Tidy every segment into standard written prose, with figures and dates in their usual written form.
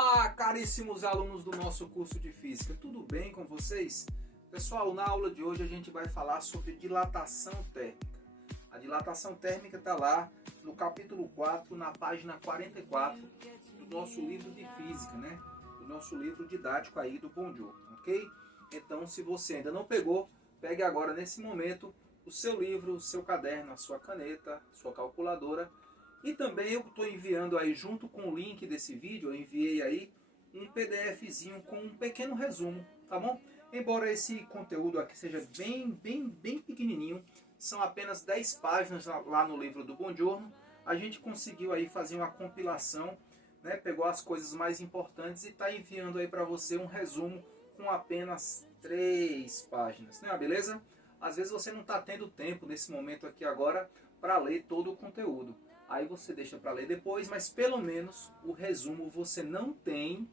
Olá, caríssimos alunos do nosso curso de Física, tudo bem com vocês? Pessoal, na aula de hoje a gente vai falar sobre dilatação térmica. A dilatação térmica está lá no capítulo 4, na página 44 do nosso livro de Física, né? Do nosso livro didático aí do Bonjour, ok? Então, se você ainda não pegou, pegue agora nesse momento o seu livro, o seu caderno, a sua caneta, sua calculadora. E também eu estou enviando aí, junto com o link desse vídeo, eu enviei aí um PDFzinho com um pequeno resumo, tá bom? Embora esse conteúdo aqui seja bem pequenininho, são apenas 10 páginas lá no livro do Bonjour, a gente conseguiu aí fazer uma compilação, né? Pegou as coisas mais importantes e está enviando aí para você um resumo com apenas 3 páginas, né? Beleza? Às vezes você não está tendo tempo nesse momento aqui agora para ler todo o conteúdo. Aí você deixa para ler depois, mas pelo menos o resumo você não tem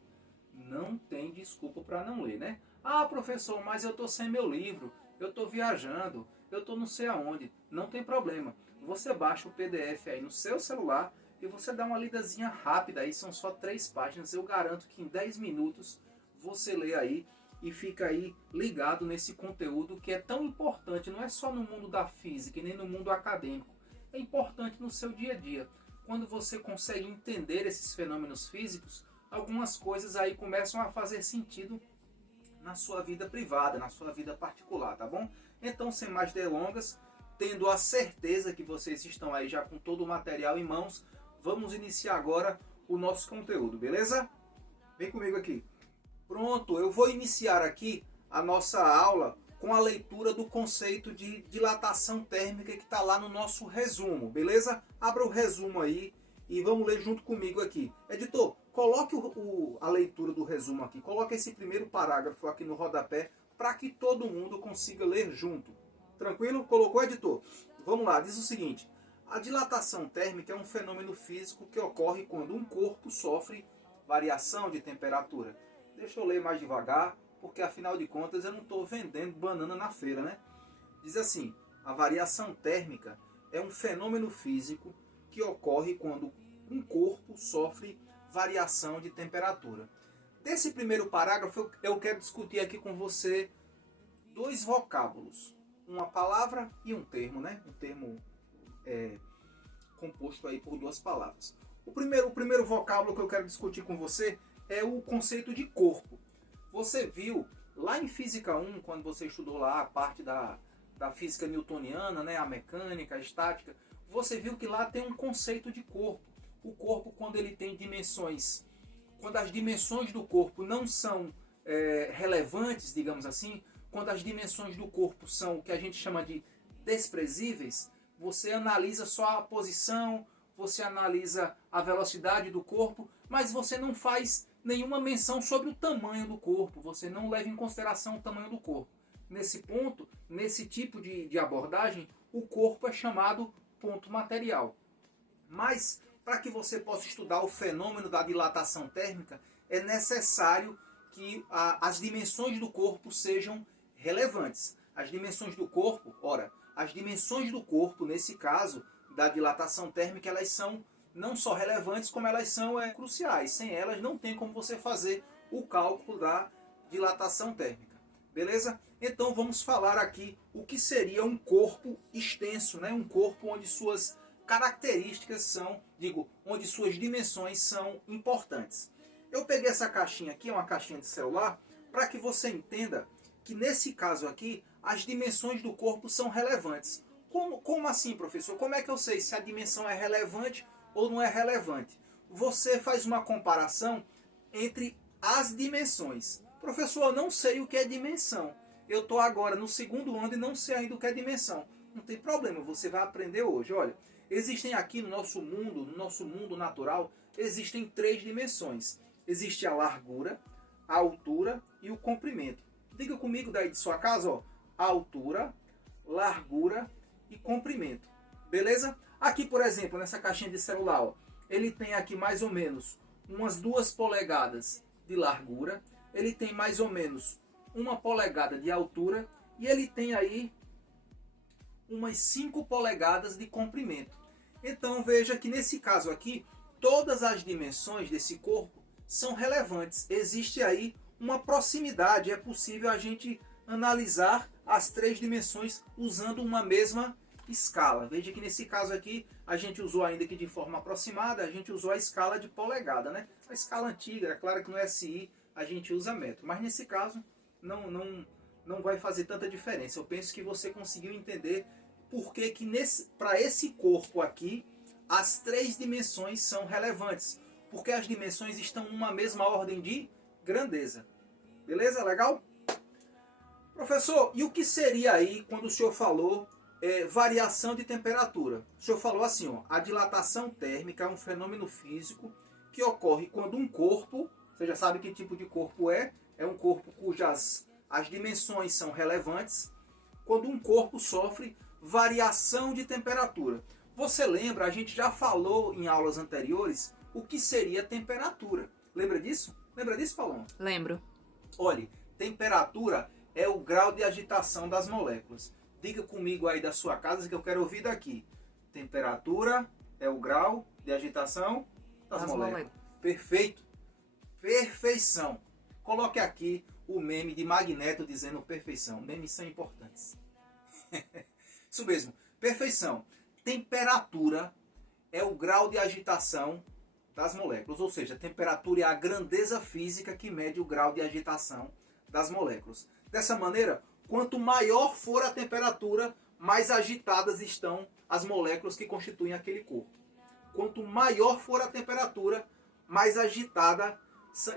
desculpa para não ler, né? Ah, professor, mas eu tô sem meu livro, eu tô viajando, eu tô não sei aonde. Não tem problema. Você baixa o PDF aí no seu celular e você dá uma lidazinha rápida aí, são só 3 páginas. Eu garanto que em 10 minutos você lê aí e fica aí ligado nesse conteúdo que é tão importante, não é só no mundo da física e nem no mundo acadêmico. É importante no seu dia a dia. Quando você consegue entender esses fenômenos físicos, algumas coisas aí começam a fazer sentido na sua vida privada, na sua vida particular, tá bom? Então, sem mais delongas, tendo a certeza que vocês estão aí já com todo o material em mãos, vamos iniciar agora o nosso conteúdo, beleza? Vem comigo aqui. Pronto, eu vou iniciar aqui a nossa aula com a leitura do conceito de dilatação térmica que está lá no nosso resumo, beleza? Abra o resumo aí e vamos ler junto comigo aqui. Editor, coloque a leitura do resumo aqui, coloque esse primeiro parágrafo aqui no rodapé para que todo mundo consiga ler junto. Tranquilo? Colocou, editor? Vamos lá, diz o seguinte: a dilatação térmica é um fenômeno físico que ocorre quando um corpo sofre variação de temperatura. Deixa eu ler mais devagar, porque afinal de contas eu não estou vendendo banana na feira, né? Diz assim: a variação térmica é um fenômeno físico que ocorre quando um corpo sofre variação de temperatura. Desse primeiro parágrafo eu quero discutir aqui com você 2 vocábulos, uma palavra e um termo, né? Um termo composto aí por 2 palavras. O primeiro vocábulo que eu quero discutir com você é o conceito de corpo. Você viu lá em Física 1, quando você estudou lá a parte da física newtoniana, né, a mecânica, a estática, você viu que lá tem um conceito de corpo. O corpo, quando ele tem dimensões, quando as dimensões do corpo não são relevantes, digamos assim, quando as dimensões do corpo são o que a gente chama de desprezíveis, você analisa só a posição, você analisa a velocidade do corpo, mas você não faz nenhuma menção sobre o tamanho do corpo, você não leva em consideração o tamanho do corpo. Nesse ponto, nesse tipo de abordagem, o corpo é chamado ponto material. Mas, para que você possa estudar o fenômeno da dilatação térmica, é necessário que as dimensões do corpo sejam relevantes. As dimensões do corpo, as dimensões do corpo, nesse caso, da dilatação térmica, elas são não só relevantes, como elas são cruciais. Sem elas não tem como você fazer o cálculo da dilatação térmica. Beleza? Então vamos falar aqui o que seria um corpo extenso, né? Um corpo onde suas características são, onde suas dimensões são importantes. Eu peguei essa caixinha aqui, uma caixinha de celular, para que você entenda que nesse caso aqui, as dimensões do corpo são relevantes. Como assim, professor? Como é que eu sei se a dimensão é relevante ou não é relevante? Você faz uma comparação entre as dimensões. Professor, eu não sei o que é dimensão. Eu estou agora no 2º ano e não sei ainda o que é dimensão. Não tem problema, você vai aprender hoje. Olha, existem aqui no nosso mundo natural, existem 3 dimensões. Existe a largura, a altura e o comprimento. Diga comigo daí de sua casa, ó, altura, largura e comprimento. Beleza? Aqui, por exemplo, nessa caixinha de celular, ó, ele tem aqui mais ou menos umas 2 polegadas de largura, ele tem mais ou menos 1 polegada de altura e ele tem aí umas 5 polegadas de comprimento. Então veja que nesse caso aqui, todas as dimensões desse corpo são relevantes. Existe aí uma proximidade, é possível a gente analisar as três dimensões usando uma mesma escala. Veja que nesse caso aqui, a gente usou ainda que de forma aproximada, a gente usou a escala de polegada, né? A escala antiga, é claro que no SI a gente usa metro, mas nesse caso não vai fazer tanta diferença. Eu penso que você conseguiu entender por que para esse corpo aqui, as três dimensões são relevantes. Porque as dimensões estão numa mesma ordem de grandeza. Beleza? Legal? Professor, e o que seria aí quando o senhor falou variação de temperatura? O senhor falou assim, ó, a dilatação térmica é um fenômeno físico que ocorre quando um corpo, você já sabe que tipo de corpo é um corpo cujas as dimensões são relevantes, quando um corpo sofre variação de temperatura. Você lembra, a gente já falou em aulas anteriores o que seria temperatura. Lembra disso? Lembra disso, Paulão? Lembro. Olha, temperatura é o grau de agitação das moléculas. Diga comigo aí da sua casa que eu quero ouvir daqui. Temperatura é o grau de agitação das moléculas. Perfeito. Perfeição. Coloque aqui o meme de Magneto dizendo perfeição. Memes são importantes. Isso mesmo. Perfeição. Temperatura é o grau de agitação das moléculas. Ou seja, a temperatura é a grandeza física que mede o grau de agitação das moléculas. Dessa maneira, quanto maior for a temperatura, mais agitadas estão as moléculas que constituem aquele corpo. Quanto maior for a temperatura, mais agitada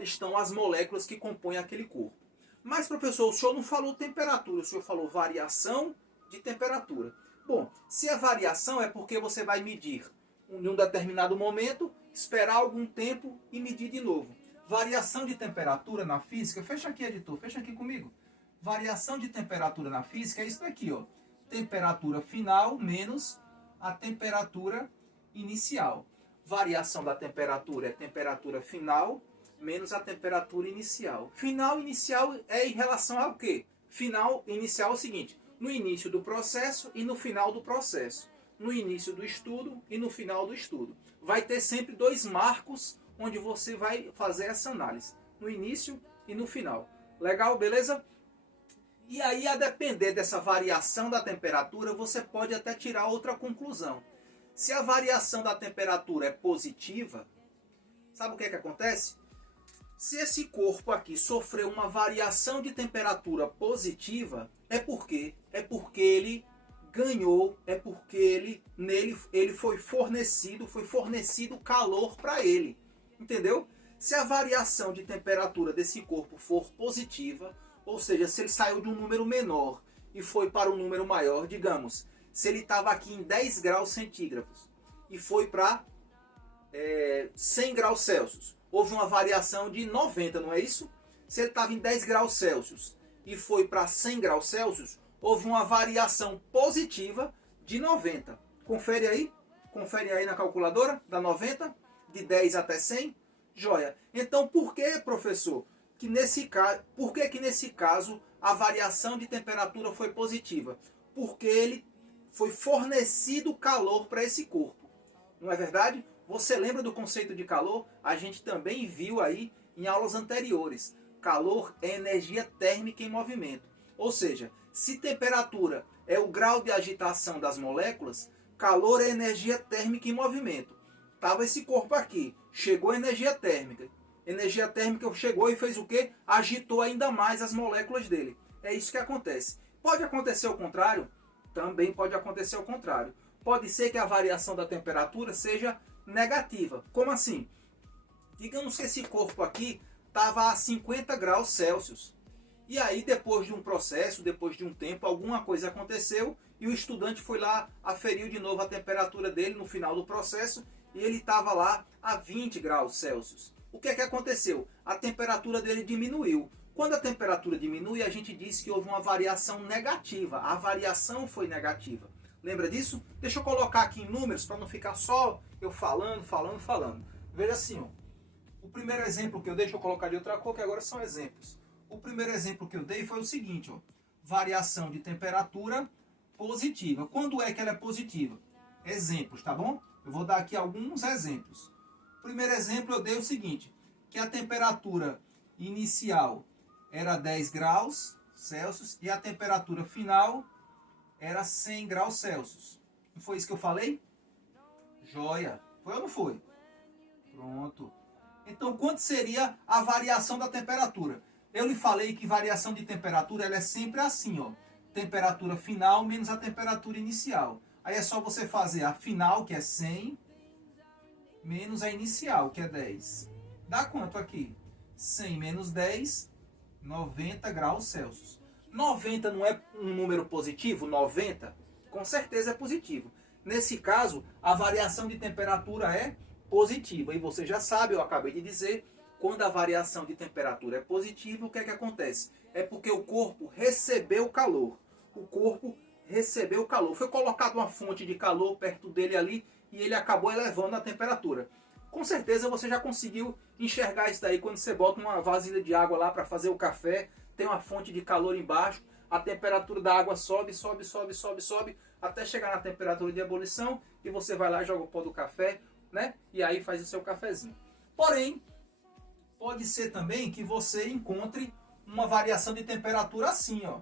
estão as moléculas que compõem aquele corpo. Mas, professor, o senhor não falou temperatura, o senhor falou variação de temperatura. Bom, se é variação é porque você vai medir em um determinado momento, esperar algum tempo e medir de novo. Variação de temperatura na física, fecha aqui, editor, fecha aqui comigo. Variação de temperatura na física é isso daqui, ó. Temperatura final menos a temperatura inicial. Variação da temperatura é temperatura final menos a temperatura inicial. Final inicial é em relação ao quê? Final inicial é o seguinte, no início do processo e no final do processo. No início do estudo e no final do estudo. Vai ter sempre dois marcos onde você vai fazer essa análise. No início e no final. Legal? Beleza? E aí, a depender dessa variação da temperatura, você pode até tirar outra conclusão. Se a variação da temperatura é positiva, sabe o que acontece? Se esse corpo aqui sofreu uma variação de temperatura positiva, é porque ele ganhou, é porque ele foi fornecido calor para ele. Entendeu? Se a variação de temperatura desse corpo for positiva, ou seja, se ele saiu de um número menor e foi para um número maior, digamos, se ele estava aqui em 10 graus centígrados e foi para 100 graus Celsius, houve uma variação de 90, não é isso? Se ele estava em 10 graus Celsius e foi para 100 graus Celsius, houve uma variação positiva de 90. Confere aí na calculadora, da 90, de 10 até 100, joia. Então, por que, professor, que nesse caso a variação de temperatura foi positiva? Porque ele foi fornecido calor para esse corpo. Não é verdade? Você lembra do conceito de calor? A gente também viu aí em aulas anteriores. Calor é energia térmica em movimento. Ou seja, se temperatura é o grau de agitação das moléculas, calor é energia térmica em movimento. Estava esse corpo aqui, chegou a energia térmica. Energia térmica chegou e fez o quê? Agitou ainda mais as moléculas dele. É isso que acontece. Pode acontecer o contrário? Também pode acontecer o contrário. Pode ser que a variação da temperatura seja negativa. Como assim? Digamos que esse corpo aqui estava a 50 graus Celsius. E aí, depois de um processo, depois de um tempo, alguma coisa aconteceu e o estudante foi lá, aferiu de novo a temperatura dele no final do processo e ele estava lá a 20 graus Celsius. O que é que aconteceu? A temperatura dele diminuiu. Quando a temperatura diminui, a gente diz que houve uma variação negativa. A variação foi negativa. Lembra disso? Deixa eu colocar aqui em números para não ficar só eu falando. Veja assim, ó. O primeiro exemplo que eu dei, deixa eu colocar de outra cor, que agora são exemplos. O primeiro exemplo que eu dei foi o seguinte, ó. Variação de temperatura positiva. Quando é que ela é positiva? Exemplos, tá bom? Eu vou dar aqui alguns exemplos. O primeiro exemplo eu dei o seguinte. que a temperatura inicial era 10 graus Celsius e a temperatura final era 100 graus Celsius. Não foi isso que eu falei? Joia. Foi ou não foi? Pronto. Então, quanto seria a variação da temperatura? Eu lhe falei que variação de temperatura ela é sempre assim, ó. Temperatura final menos a temperatura inicial. Aí é só você fazer a final, que é 100, menos a inicial, que é 10. Dá quanto aqui? 100 menos 10, 90 graus Celsius. 90 não é um número positivo? 90? Com certeza é positivo. Nesse caso, a variação de temperatura é positiva. E você já sabe, eu acabei de dizer, quando a variação de temperatura é positiva, o que é que acontece? É porque o corpo recebeu calor. O corpo recebeu calor. Foi colocado uma fonte de calor perto dele ali e ele acabou elevando a temperatura. Com certeza você já conseguiu enxergar isso daí quando você bota uma vasilha de água lá para fazer o café, tem uma fonte de calor embaixo, a temperatura da água sobe, sobe, sobe, sobe, sobe, até chegar na temperatura de ebulição e você vai lá e joga o pó do café, né? E aí faz o seu cafezinho. Porém, pode ser também que você encontre uma variação de temperatura assim, ó.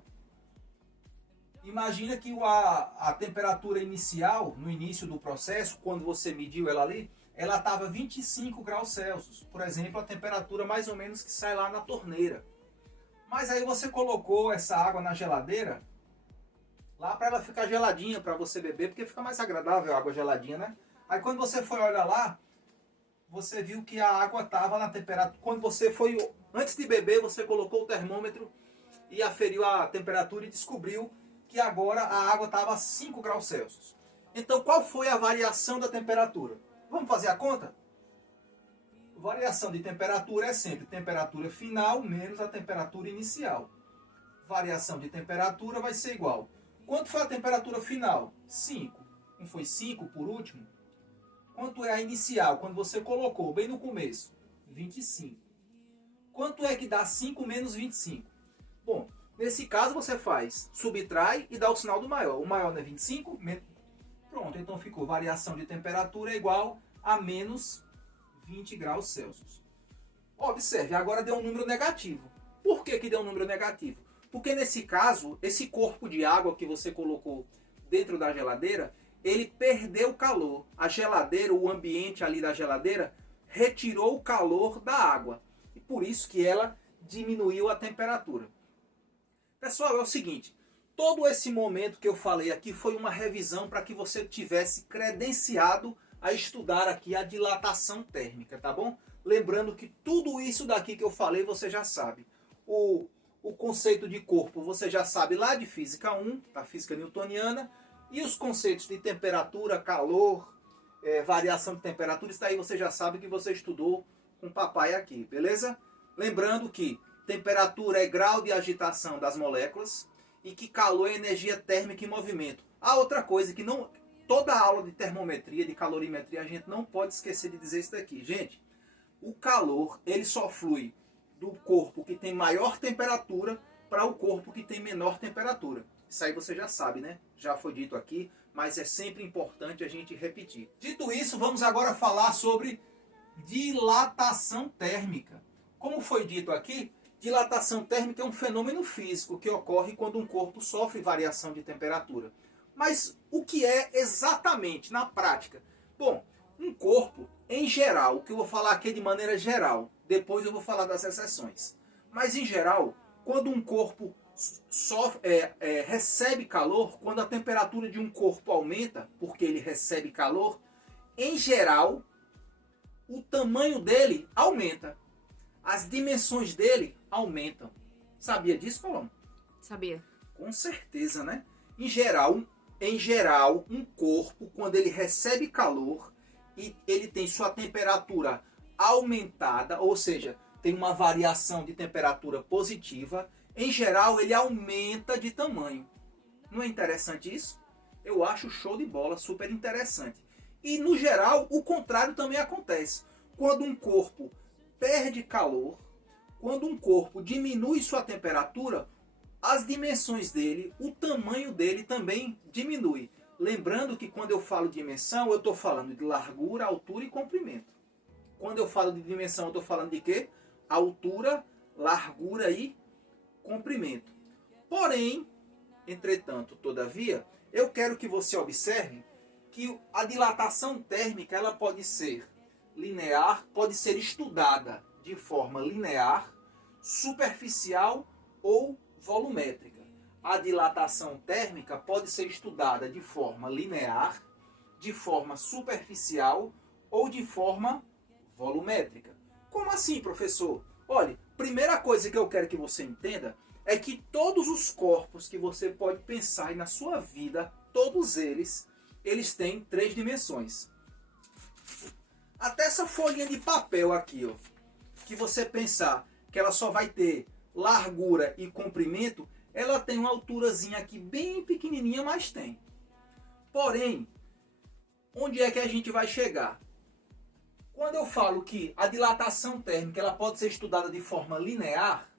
Imagina que a temperatura inicial, no início do processo, quando você mediu ela ali, ela estava 25 graus Celsius. Por exemplo, a temperatura mais ou menos que sai lá na torneira. Mas aí você colocou essa água na geladeira, lá para ela ficar geladinha para você beber, porque fica mais agradável a água geladinha, né? Aí quando você foi olhar lá, você viu que a água estava na temperatura. Quando você foi, antes de beber, você colocou o termômetro e aferiu a temperatura e descobriu que agora a água estava a 5 graus Celsius. Então qual foi a variação da temperatura? Vamos fazer a conta? Variação de temperatura é sempre temperatura final menos a temperatura inicial. Variação de temperatura vai ser igual. Quanto foi a temperatura final? 5. Não foi 5 por último? Quanto é a inicial, quando você colocou bem no começo? 25. Quanto é que dá 5 menos 25? Bom, nesse caso você faz, subtrai e dá o sinal do maior. O maior não é 25? Pronto, então ficou variação de temperatura é igual a menos 20 graus Celsius. Observe, agora deu um número negativo. Por que que deu um número negativo? Porque nesse caso, esse corpo de água que você colocou dentro da geladeira, ele perdeu calor. A geladeira, o ambiente ali da geladeira, retirou o calor da água. E por isso que ela diminuiu a temperatura. Pessoal, é o seguinte, todo esse momento que eu falei aqui foi uma revisão para que você tivesse credenciado a estudar aqui a dilatação térmica, tá bom? Lembrando que tudo isso daqui que eu falei você já sabe. O conceito de corpo você já sabe lá de Física 1, da Física Newtoniana, e os conceitos de temperatura, calor, variação de temperatura, isso daí você já sabe que você estudou com o papai aqui, beleza? Lembrando que temperatura é grau de agitação das moléculas e que calor é energia térmica em movimento. A outra coisa que não... Toda aula de termometria, de calorimetria, a gente não pode esquecer de dizer isso daqui. Gente, o calor, ele só flui do corpo que tem maior temperatura para o corpo que tem menor temperatura. Isso aí você já sabe, né? Já foi dito aqui, mas é sempre importante a gente repetir. Dito isso, vamos agora falar sobre dilatação térmica. Como foi dito aqui, dilatação térmica é um fenômeno físico que ocorre quando um corpo sofre variação de temperatura. Mas o que é exatamente na prática? Bom, um corpo, em geral, o que eu vou falar aqui é de maneira geral, depois eu vou falar das exceções. Mas em geral, quando um corpo recebe calor, quando a temperatura de um corpo aumenta, porque ele recebe calor, em geral, o tamanho dele aumenta. As dimensões dele aumentam. Sabia disso, Paulo? Sabia. Com certeza, né? Em geral, um corpo, quando ele recebe calor e ele tem sua temperatura aumentada, ou seja, tem uma variação de temperatura positiva, em geral ele aumenta de tamanho. Não é interessante isso? Eu acho show de bola, super interessante. E no geral, o contrário também acontece. Quando um corpo perde calor, quando um corpo diminui sua temperatura, as dimensões dele, o tamanho dele também diminui. Lembrando que quando eu falo dimensão, eu estou falando de largura, altura e comprimento. Quando eu falo de dimensão, eu estou falando de quê? Altura, largura e comprimento. Porém, entretanto, todavia, eu quero que você observe que a dilatação térmica ela pode ser linear, pode ser estudada de forma linear, superficial ou volumétrica. A dilatação térmica pode ser estudada de forma linear, de forma superficial ou de forma volumétrica. Como assim, professor? Olha, primeira coisa que eu quero que você entenda é que todos os corpos que você pode pensar na sua vida, todos eles têm 3 dimensões. Até essa folhinha de papel aqui, ó, que você pensar que ela só vai ter largura e comprimento, ela tem uma alturazinha aqui bem pequenininha, mas tem. Porém, onde é que a gente vai chegar? Quando eu falo que a dilatação térmica ela pode ser estudada de forma linear,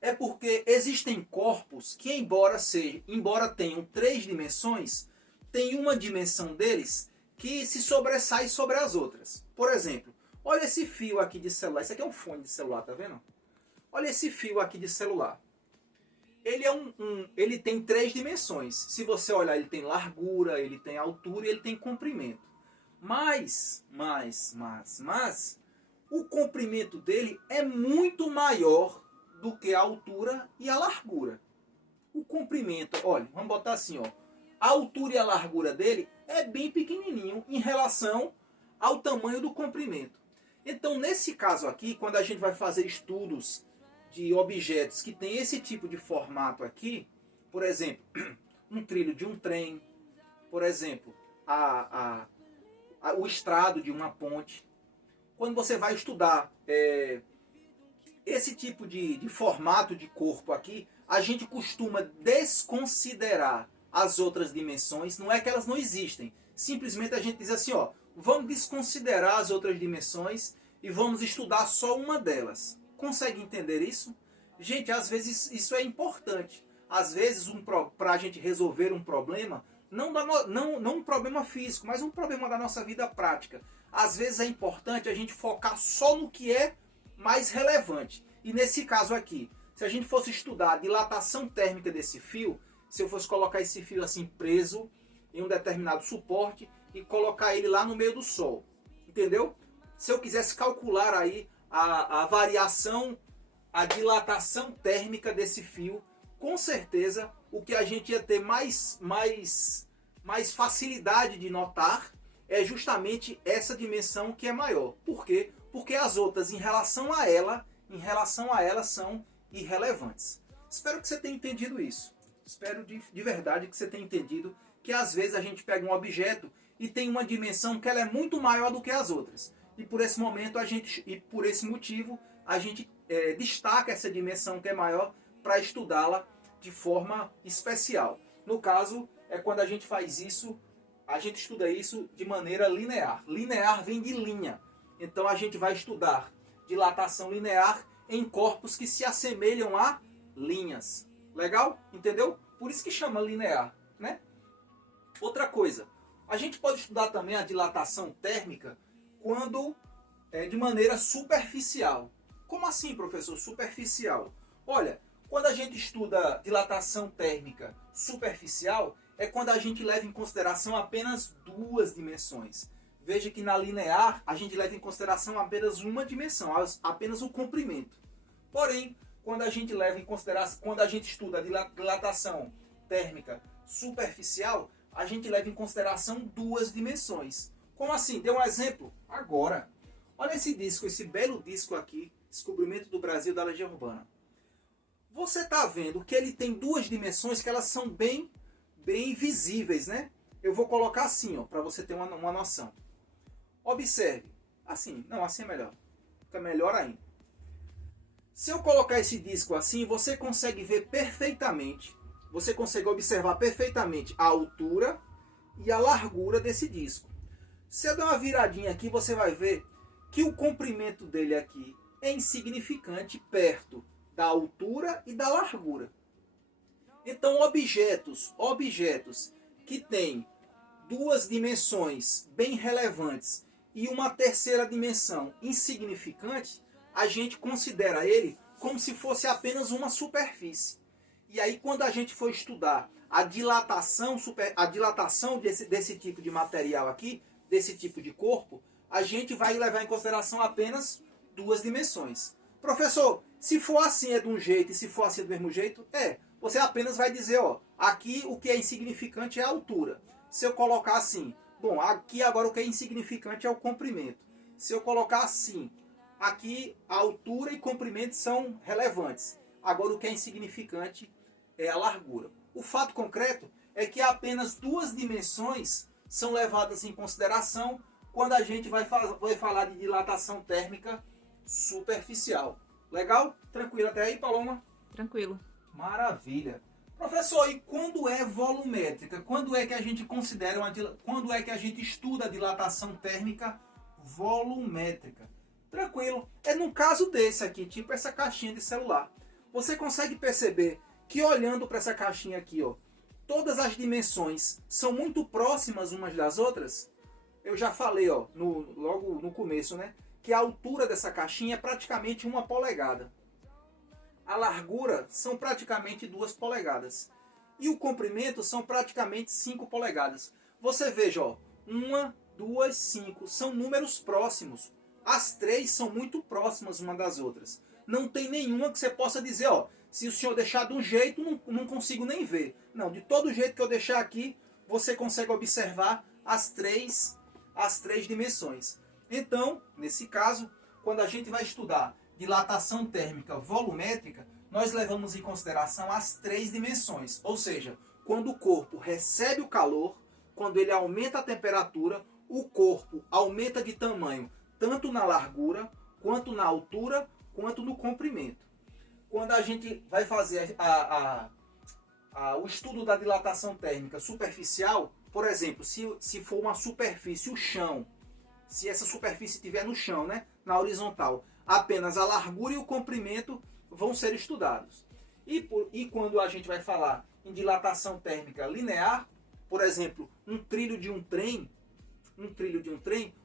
é porque existem corpos que, embora tenham 3 dimensões, tem uma dimensão deles que se sobressai sobre as outras. Por exemplo, olha esse fio aqui de celular. Isso aqui é um fone de celular, tá vendo? Olha esse fio aqui de celular. Ele ele tem 3 dimensões. Se você olhar, ele tem largura, ele tem altura e ele tem comprimento. Mas o comprimento dele é muito maior do que a altura e a largura. O comprimento, olha, vamos botar assim, ó. A altura e a largura dele é bem pequenininho em relação ao tamanho do comprimento. Então, nesse caso aqui, quando a gente vai fazer estudos de objetos que tem esse tipo de formato aqui, por exemplo, um trilho de um trem, por exemplo, o estrado de uma ponte. Quando você vai estudar esse tipo de formato de corpo aqui, a gente costuma desconsiderar as outras dimensões. Não é que elas não existem, simplesmente a gente diz assim, ó, vamos desconsiderar as outras dimensões e vamos estudar só uma delas. Consegue entender isso? Gente, às vezes isso é importante. Às vezes, para a gente resolver um problema, não um problema físico, mas um problema da nossa vida prática. Às vezes é importante a gente focar só no que é mais relevante. E nesse caso aqui, se a gente fosse estudar a dilatação térmica desse fio, se eu fosse colocar esse fio assim preso em um determinado suporte e colocar ele lá no meio do sol, entendeu? Se eu quisesse calcular aí a variação, a dilatação térmica desse fio, com certeza o que a gente ia ter mais facilidade de notar é justamente essa dimensão que é maior. Por quê? Porque as outras, em relação a ela são irrelevantes. Espero que você tenha entendido isso. Espero de verdade que você tenha entendido que às vezes a gente pega um objeto e tem uma dimensão que ela é muito maior do que as outras. E por esse motivo a gente destaca essa dimensão que é maior para estudá-la de forma especial. No caso, é quando a gente faz isso, a gente estuda isso de maneira linear. Linear vem de linha. Então a gente vai estudar dilatação linear em corpos que se assemelham a linhas. Legal? Entendeu? Por isso que chama linear, né? Outra coisa, a gente pode estudar também a dilatação térmica quando de maneira superficial. Como assim, professor? Superficial? Olha, quando a gente estuda dilatação térmica superficial, é quando a gente leva em consideração apenas 2 dimensões. Veja que na linear a gente leva em consideração apenas uma dimensão, apenas o comprimento. Porém, quando a gente estuda a dilatação térmica superficial, a gente leva em consideração 2 dimensões. Como assim? Dê um exemplo agora. Olha esse disco, esse belo disco aqui, Descobrimento do Brasil da Legião Urbana. Você está vendo que ele tem 2 dimensões que elas são bem visíveis, né? Eu vou colocar assim, ó, para você ter uma noção. Observe. Assim, não, assim é melhor. Fica melhor ainda. Se eu colocar esse disco assim, você consegue ver perfeitamente, você consegue observar perfeitamente a altura e a largura desse disco. Se eu der uma viradinha aqui, você vai ver que o comprimento dele aqui é insignificante perto da altura e da largura. Então, objetos que têm 2 dimensões bem relevantes e uma terceira dimensão insignificante, a gente considera ele como se fosse apenas uma superfície. E aí quando a gente for estudar a dilatação desse tipo de material aqui, desse tipo de corpo, a gente vai levar em consideração apenas duas dimensões. Professor, se for assim é de um jeito e se for assim do mesmo jeito, você apenas vai dizer, ó, aqui o que é insignificante é a altura. Se eu colocar assim, bom, aqui agora o que é insignificante é o comprimento. Se eu colocar assim, aqui a altura e comprimento são relevantes. Agora o que é insignificante é a largura. O fato concreto é que apenas duas dimensões são levadas em consideração quando a gente vai falar de dilatação térmica superficial. Legal? Tranquilo até aí, Paloma? Tranquilo. Maravilha. Professor, e quando é volumétrica? Quando é que a gente considera quando é que a gente estuda a dilatação térmica volumétrica? Tranquilo. É num caso desse aqui, tipo essa caixinha de celular. Você consegue perceber que olhando para essa caixinha aqui, ó, todas as dimensões são muito próximas umas das outras? Eu já falei, ó, logo no começo, né, que a altura dessa caixinha é praticamente 1 polegada. A largura são praticamente 2 polegadas. E o comprimento são praticamente 5 polegadas. Você veja, ó, 1, 2, 5, são números próximos. As três são muito próximas uma das outras. Não tem nenhuma que você possa dizer, ó, se o senhor deixar de um jeito, não consigo nem ver. Não, de todo jeito que eu deixar aqui, você consegue observar as três dimensões. Então, nesse caso, quando a gente vai estudar dilatação térmica volumétrica, nós levamos em consideração as três dimensões. Ou seja, quando o corpo recebe o calor, quando ele aumenta a temperatura, o corpo aumenta de tamanho tanto na largura, quanto na altura, quanto no comprimento. Quando a gente vai fazer o estudo da dilatação térmica superficial, por exemplo, se for uma superfície, o chão, se essa superfície estiver no chão, né, na horizontal, apenas a largura e o comprimento vão ser estudados. E quando a gente vai falar em dilatação térmica linear, por exemplo, um trilho de um trem,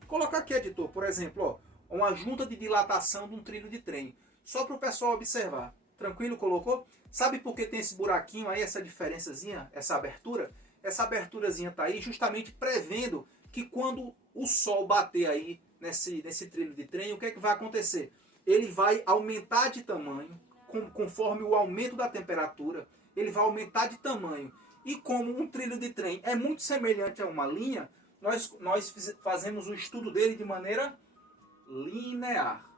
coloca aqui, editor, por exemplo, ó, uma junta de dilatação de um trilho de trem, só para o pessoal observar. Tranquilo, colocou? Sabe por que tem esse buraquinho aí, essa diferençazinha, essa abertura? Essa aberturazinha está aí justamente prevendo que quando o sol bater aí nesse trilho de trem, o que é que vai acontecer? Ele vai aumentar de tamanho, conforme o aumento da temperatura, ele vai aumentar de tamanho. E como um trilho de trem é muito semelhante a uma linha, nós fazemos o estudo dele de maneira linear.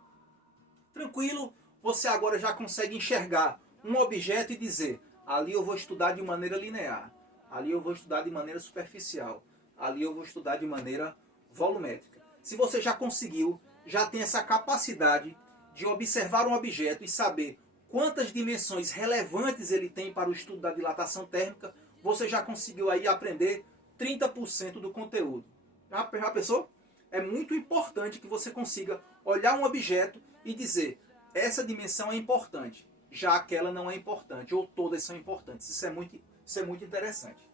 Tranquilo? Você agora já consegue enxergar um objeto e dizer, ali eu vou estudar de maneira linear, ali eu vou estudar de maneira superficial, ali eu vou estudar de maneira volumétrica. Se você já conseguiu, já tem essa capacidade de observar um objeto e saber quantas dimensões relevantes ele tem para o estudo da dilatação térmica, você já conseguiu aí aprender 30% do conteúdo. Já pensou? É muito importante que você consiga olhar um objeto e dizer, essa dimensão é importante, já aquela não é importante, ou todas são importantes. Isso é muito interessante.